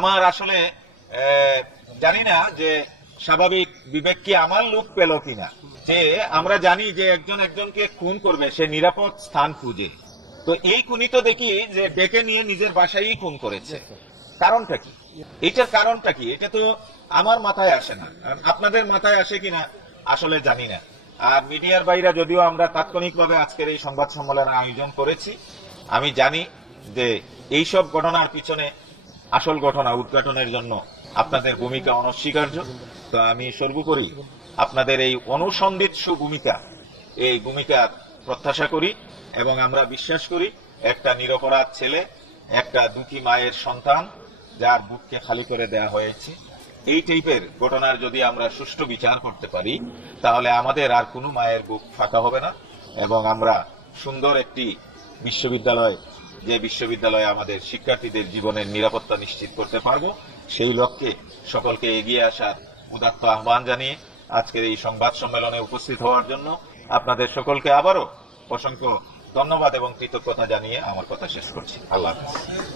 আমার আসলে জানি না যে স্বাভাবিক বিবেক কি আমার লোক পেল কিনা। যে আমরা জানি যে একজন একজনকে খুন করবে, সে নিরাপদ স্থান খুঁজে। তো এই খুনি তো দেখি যে ডেকে নিয়ে নিজের বাসায়ই খুন করেছে। কারণটা কি? এটার কারণটা কি? এটা তো আমার মাথায় আসে না। আপনাদের মাথায় আসে কিনা, আসলে জানি না। আর মিডিয়ার বাইরে যদিও আমরা তাৎক্ষণিকভাবে আজকের এই সংবাদ সম্মেলনের আয়োজন করেছি, আমি জানি যে এইসব ঘটনার পিছনে আসল ঘটনা উদ্ঘাটনের জন্য আপনাদের ভূমিকা অনস্বীকার্য। তো আমি সর্বোপরি আপনাদের এই অনুসন্ধিৎসু ভূমিকা এই ভূমিকা প্রত্যাশা করি এবং আমরা বিশ্বাস করি একটা নিরপরাধ ছেলে, একটা দুঃখী মায়ের সন্তান যার বুককে খালি করে দেয়া হয়েছে। এই টাইপের ঘটনার যদি আমরা সুষ্ঠু বিচার করতে পারি, তাহলে আমাদের আর কোনো মায়ের বুক ফাঁকা হবে না এবং আমরা সুন্দর একটি বিশ্ববিদ্যালয় যে বিশ্ববিদ্যালয়ে আমাদের শিক্ষার্থীদের জীবনের নিরাপত্তা নিশ্চিত করতে পারব, সেই লক্ষ্যে সকলকে এগিয়ে আসার উদাত্ত আহ্বান জানিয়ে আজকের এই সংবাদ সম্মেলনে উপস্থিত হওয়ার জন্য আপনাদের সকলকে আবারও অসংখ্য ধন্যবাদ এবং কৃতজ্ঞতা জানিয়ে আমার কথা শেষ করছি। আল্লাহ হাফেজ।